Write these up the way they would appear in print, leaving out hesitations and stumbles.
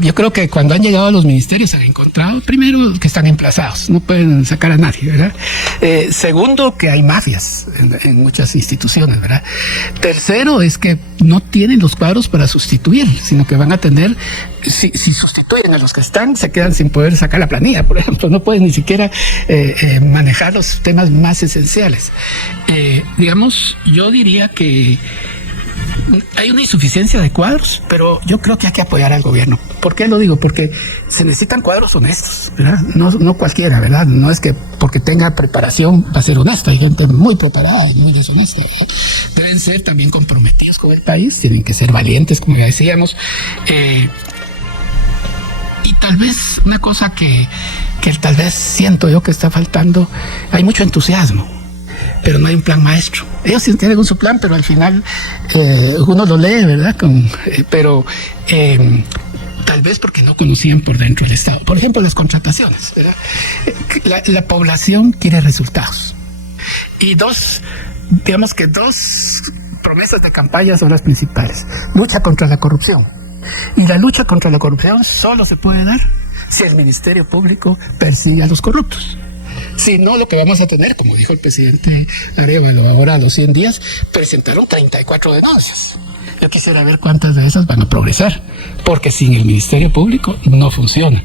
Yo creo que cuando han llegado a los ministerios han encontrado, primero, que están emplazados, no pueden sacar a nadie, ¿verdad? Segundo, que hay mafias en muchas instituciones, ¿verdad? Tercero, es que no tienen los cuadros para sustituir, sino que van a tener, si sustituyen a los que están, se quedan sin poder sacar la planilla, por ejemplo, no pueden ni siquiera manejar los temas más esenciales. Digamos, yo diría que hay una insuficiencia de cuadros, pero yo creo que hay que apoyar al gobierno. ¿Por qué lo digo? Porque se necesitan cuadros honestos, ¿verdad? No cualquiera, ¿verdad? No es que porque tenga preparación va a ser honesto. Hay gente muy preparada y muy deshonesta, ¿verdad? Deben ser también comprometidos con el país, tienen que ser valientes, como ya decíamos. Y tal vez una cosa que tal vez siento yo que está faltando, hay mucho entusiasmo, pero no hay un plan maestro. Ellos sí tienen su plan, pero al final uno lo lee, ¿verdad? Pero tal vez porque no conocían por dentro el Estado. Por ejemplo, las contrataciones, ¿verdad? La población quiere resultados. Y digamos que dos promesas de campaña son las principales. Lucha contra la corrupción. Y la lucha contra la corrupción solo se puede dar si el Ministerio Público persigue a los corruptos. Si no, lo que vamos a tener, como dijo el presidente Arévalo, ahora a los 100 días, presentaron 34 denuncias. Yo quisiera ver cuántas de esas van a progresar, porque sin el Ministerio Público no funciona.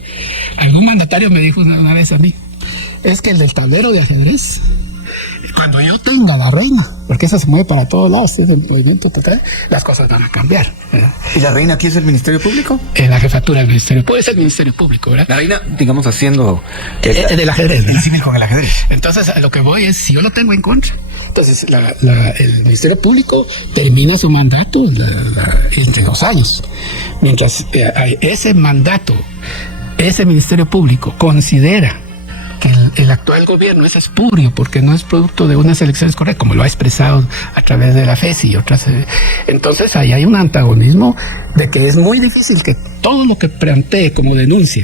Algún mandatario me dijo una vez a mí, es que el del tablero de ajedrez, cuando yo tenga la reina, porque esa se mueve para todos lados, es el movimiento total, las cosas van a cambiar, ¿verdad? ¿Y la reina aquí es el Ministerio Público? En la jefatura del Ministerio, puede ser el Ministerio Público, ¿verdad? La reina, digamos, haciendo del ajedrez, ¿verdad? civil con el ajedrez. Entonces, a lo que voy es, si yo lo tengo en contra, entonces el Ministerio Público termina su mandato entre 2 años. Mientras ese mandato, ese Ministerio Público considera que el actual gobierno es espurio porque no es producto de unas elecciones correctas, como lo ha expresado a través de la FESI y otras. Entonces ahí hay un antagonismo de que es muy difícil que todo lo que plantee como denuncia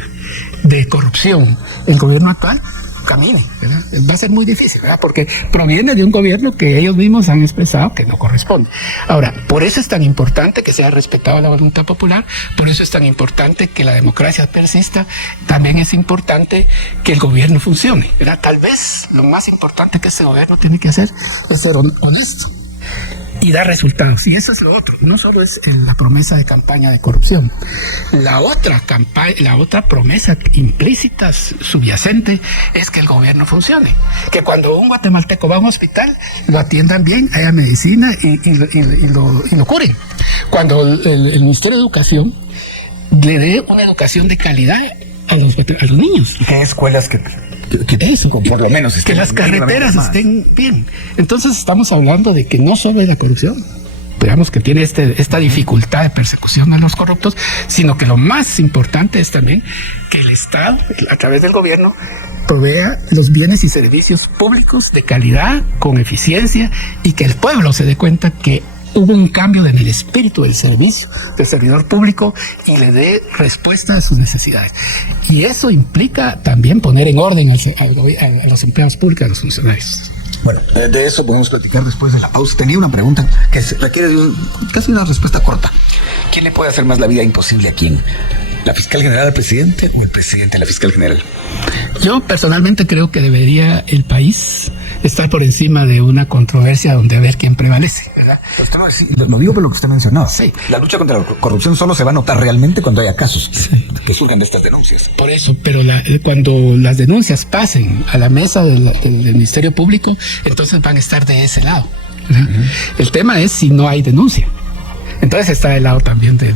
de corrupción el gobierno actual camine, ¿verdad? Va a ser muy difícil, ¿verdad? Porque proviene de un gobierno que ellos mismos han expresado que no corresponde. Ahora, por eso es tan importante que sea respetada la voluntad popular, por eso es tan importante que la democracia persista, también es importante que el gobierno funcione, ¿verdad? Tal vez lo más importante que este gobierno tiene que hacer es ser honesto y dar resultados. Y eso es lo otro. No solo es la promesa de campaña de corrupción. La otra promesa implícita, subyacente, es que el gobierno funcione. Que cuando un guatemalteco va a un hospital, lo atiendan bien, haya medicina y lo curen. Cuando el Ministerio de Educación le dé una educación de calidad a los niños. ¿Y qué escuelas que eso, por lo menos que las carreteras estén bien? Entonces estamos hablando de que no solo es la corrupción, digamos que tiene esta dificultad de persecución a los corruptos, sino que lo más importante es también que el Estado, a través del gobierno, provea los bienes y servicios públicos de calidad, con eficiencia, y que el pueblo se dé cuenta que hubo un cambio en el espíritu del servicio, del servidor público, y le dé respuesta a sus necesidades. Y eso implica también poner en orden a los empleados públicos, a los funcionarios. Bueno, de eso podemos platicar después de la pausa. Tenía una pregunta que requiere casi una respuesta corta. ¿Quién le puede hacer más la vida imposible a quién? ¿La fiscal general al presidente o el presidente a la fiscal general? Yo personalmente creo que debería el país estar por encima de una controversia donde a ver quién prevalece, ¿verdad? Lo digo por lo que usted mencionó. Sí. La lucha contra la corrupción solo se va a notar realmente cuando haya casos que surjan de estas denuncias. Por eso, pero cuando las denuncias pasen a la mesa del Ministerio Público, entonces van a estar de ese lado, ¿verdad? El tema es si no hay denuncia. Entonces está del lado también de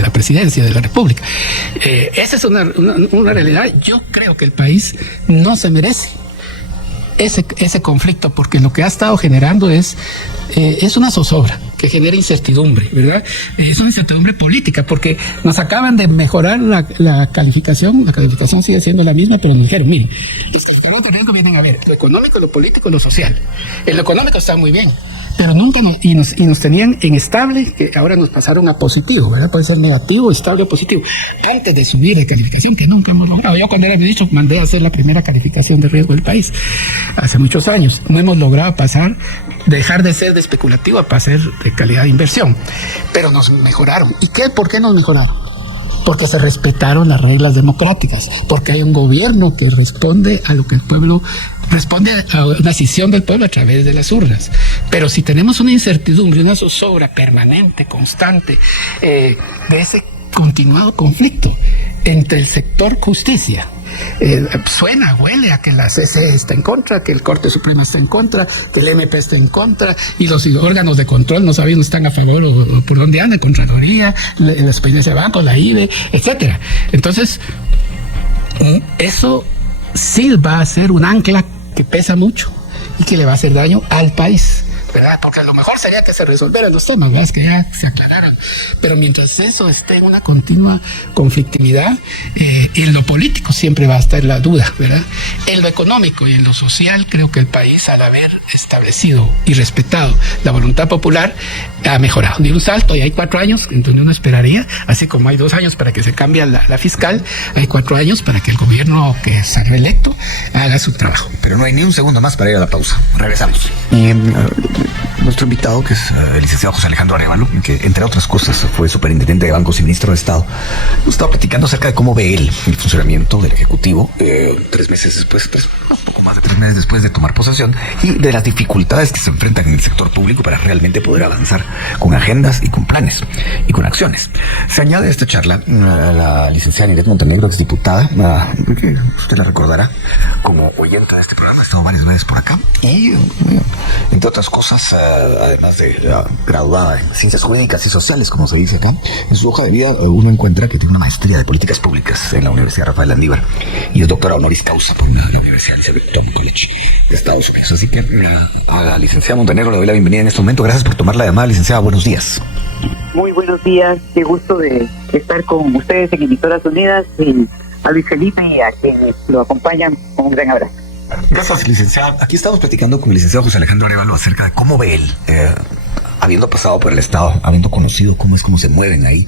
la presidencia de la República. Esa es una realidad. Yo creo que el país no se merece ese conflicto, porque lo que ha estado generando es una zozobra que genera incertidumbre, ¿verdad? Es una incertidumbre política, porque nos acaban de mejorar la calificación sigue siendo la misma, pero nos dijeron, miren, los calificadores de riesgo vienen a ver lo económico, lo político y lo social. En lo económico está muy bien, pero nunca nos tenían en estable, que ahora nos pasaron a positivo, ¿verdad? Puede ser negativo, estable o positivo, antes de subir de calificación, que nunca hemos logrado. Yo cuando era ministro mandé a hacer la primera calificación de riesgo del país, hace muchos años. No hemos logrado dejar de ser de especulativo a pasar de calidad de inversión, pero nos mejoraron. ¿Y por qué nos mejoraron? porque se respetaron las reglas democráticas, porque hay un gobierno que responde a lo que el pueblo responde a una decisión del pueblo a través de las urnas. Pero si tenemos una incertidumbre, una zozobra permanente, constante, de ese continuado conflicto entre el sector justicia, huele a que la CC está en contra, que el Corte Suprema está en contra, que el MP está en contra, y los órganos de control no sabemos si están a favor o por dónde andan, Contraloría, la Superintendencia de Bancos, la IBE, etcétera. Entonces, eso sí va a ser un ancla que pesa mucho y que le va a hacer daño al país, ¿verdad? Porque a lo mejor sería que se resolvieran los temas, ¿verdad? Que ya se aclararon. Pero mientras eso esté en una continua conflictividad, y en lo político siempre va a estar la duda, ¿verdad? En lo económico y en lo social, creo que el país, al haber establecido y respetado la voluntad popular, ha mejorado. Dio un salto y hay 4 años en donde uno esperaría, así como hay 2 años para que se cambie la fiscal, hay 4 años para que el gobierno que salga electo haga su trabajo. Pero no hay ni un segundo más para ir a la pausa. Regresamos. Y nuestro invitado, que es el licenciado José Alejandro Arévalo, que entre otras cosas fue superintendente de bancos y ministro de Estado, nos estaba platicando acerca de cómo ve él el funcionamiento del Ejecutivo 3 meses después, un poco más de 3 meses después de tomar posesión, y de las dificultades que se enfrentan en el sector público para realmente poder avanzar con agendas y con planes y con acciones. Se añade a esta charla la licenciada Niret Montenegro, exdiputada, que usted la recordará como oyente de este programa, ha estado varias veces por acá, y entre otras cosas, además de graduada en Ciencias Jurídicas y Sociales, como se dice acá, en su hoja de vida uno encuentra que tiene una maestría de Políticas Públicas en la Universidad Rafael Landívar y es doctora honoris causa por la Universidad Elizabeth Tom College de Estados Unidos. Así que a la licenciada Montenegro le doy la bienvenida en este momento. Gracias por tomar la llamada, licenciada. Buenos días. Muy buenos días. Qué gusto de estar con ustedes en Emisoras Unidas, y a Luis Felipe y a quienes lo acompañan. Un gran abrazo. Gracias, licenciada. Aquí estamos platicando con el licenciado José Alejandro Arévalo acerca de cómo ve él, habiendo pasado por el Estado, habiendo conocido cómo se mueven ahí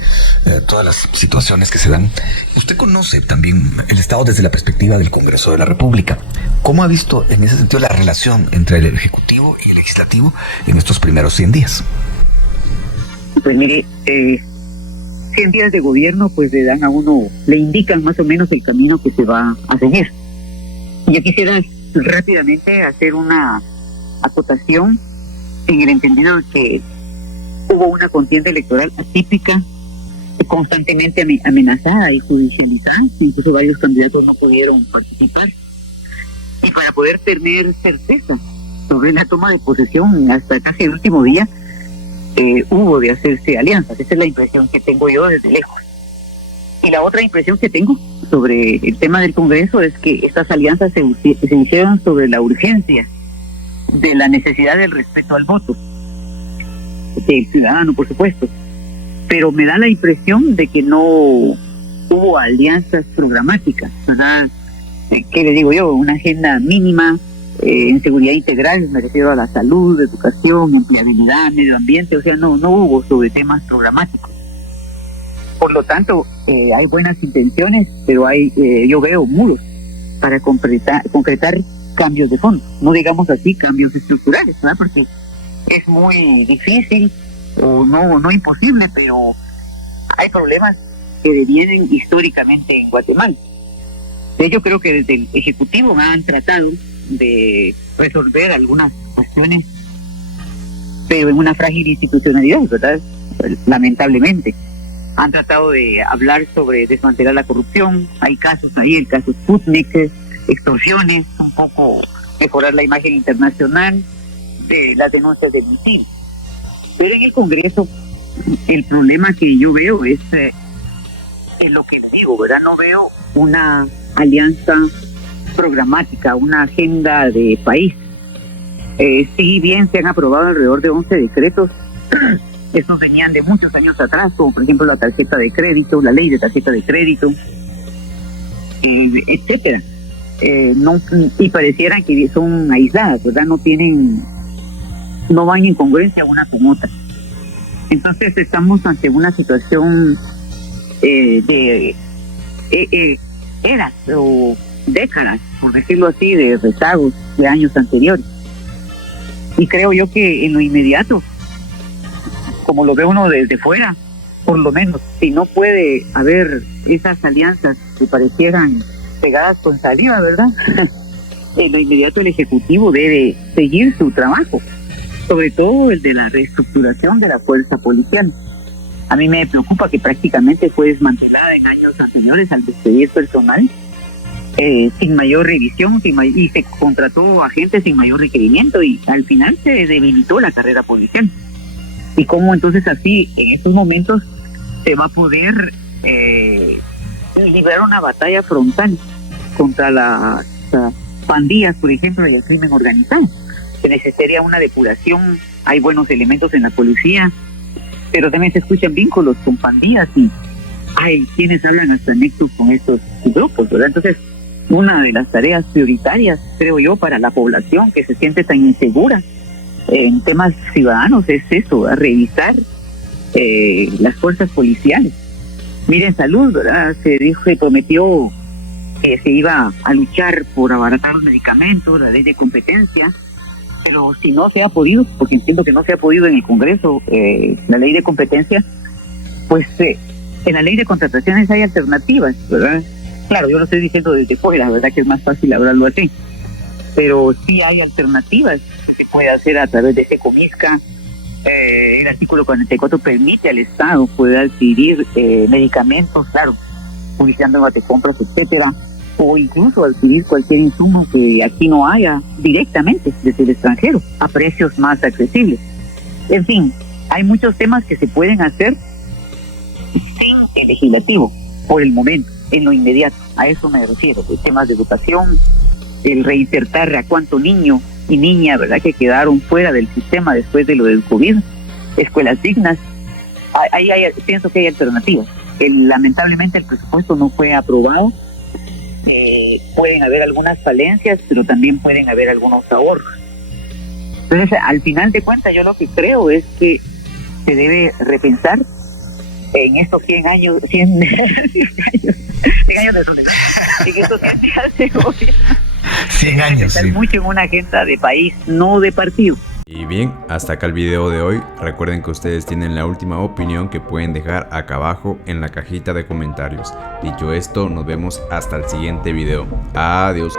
todas las situaciones que se dan. Usted conoce también el Estado desde la perspectiva del Congreso de la República. ¿Cómo ha visto en ese sentido la relación entre el Ejecutivo y el Legislativo en estos primeros 100 días? Pues mire, 100 días de gobierno pues le dan a uno, le indican más o menos el camino que se va a seguir. Yo quisiera rápidamente hacer una acotación en el entendido de que hubo una contienda electoral atípica, constantemente amenazada y judicializada. Incluso varios candidatos no pudieron participar. Y para poder tener certeza sobre la toma de posesión hasta casi el último día, hubo de hacerse alianzas. Esa es la impresión que tengo yo desde lejos. Y la otra impresión que tengo sobre el tema del Congreso es que estas alianzas se hicieron sobre la urgencia de la necesidad del respeto al voto del ciudadano, por supuesto, pero me da la impresión de que no hubo alianzas programáticas, ¿verdad? ¿Qué le digo yo? Una agenda mínima en seguridad integral, me refiero a la salud, educación, empleabilidad, medio ambiente, o sea, no hubo sobre temas programáticos. Por lo tanto, hay buenas intenciones, pero yo veo muros para concretar cambios de fondo, no digamos así cambios estructurales, ¿verdad? Porque es muy difícil o no imposible, pero hay problemas que devienen históricamente en Guatemala. Yo creo que desde el Ejecutivo han tratado de resolver algunas cuestiones, pero en una frágil institucionalidad, ¿verdad? Lamentablemente. Han tratado de hablar sobre desmantelar la corrupción, hay casos ahí, el caso Sputnik, extorsiones, un poco mejorar la imagen internacional de las denuncias del misil. Pero en el Congreso el problema que yo veo es lo que digo, ¿verdad? No veo una alianza programática, una agenda de país. Si bien se han aprobado alrededor de 11 decretos, estos venían de muchos años atrás, como por ejemplo la tarjeta de crédito, la ley de tarjeta de crédito, etcétera. Y parecieran que son aisladas, ¿verdad? No van en congruencia una con otra. Entonces estamos ante una situación de eras o décadas, por decirlo así, de rezagos de años anteriores. Y creo yo que en lo inmediato, como lo ve uno desde fuera, por lo menos, si no puede haber esas alianzas que parecieran pegadas con saliva, ¿verdad? En lo inmediato el Ejecutivo debe seguir su trabajo, sobre todo el de la reestructuración de la fuerza policial. A mí me preocupa que prácticamente fue desmantelada en años anteriores al despedir personal sin mayor revisión y se contrató agentes sin mayor requerimiento y al final se debilitó la carrera policial. Y cómo entonces así en estos momentos se va a poder librar una batalla frontal contra las pandillas, por ejemplo, y el crimen organizado. Se necesitaría una depuración, hay buenos elementos en la policía, pero también se escuchan vínculos con pandillas y hay quienes hablan hasta nexos con estos grupos, ¿verdad? Entonces, una de las tareas prioritarias, creo yo, para la población que se siente tan insegura en temas ciudadanos es eso, a revisar las fuerzas policiales. Miren, salud, ¿verdad? Se prometió que se iba a luchar por abaratar los medicamentos, la ley de competencia, pero si no se ha podido, porque entiendo que no se ha podido en el Congreso, la ley de competencia, pues en la ley de contrataciones hay alternativas, ¿verdad? Claro, yo lo estoy diciendo desde fuera, la verdad que es más fácil hablarlo así, pero sí hay alternativas que se puede hacer a través de Secomisca. El artículo 44 permite al Estado poder adquirir medicamentos, claro, publicando en batecompras, etcétera, o incluso adquirir cualquier insumo que aquí no haya directamente desde el extranjero a precios más accesibles. En fin, hay muchos temas que se pueden hacer sin el legislativo por el momento, en lo inmediato. A eso me refiero, pues, temas de educación, el reinsertar a cuánto niño y niña, ¿verdad?, que quedaron fuera del sistema después de lo del COVID, escuelas dignas. Ahí pienso que hay alternativas. Lamentablemente el presupuesto no fue aprobado. Pueden haber algunas falencias, pero también pueden haber algunos ahorros. Entonces, al final de cuentas, yo lo que creo es que se debe repensar en estos 100 años, 100 años de soledad, en estos 100 días de gobierno. 100 años, sí. Mucho en una agenda de país, no de partido. Y bien, hasta acá el video de hoy. Recuerden que ustedes tienen la última opinión que pueden dejar acá abajo en la cajita de comentarios. Dicho esto, nos vemos hasta el siguiente video. Adiós.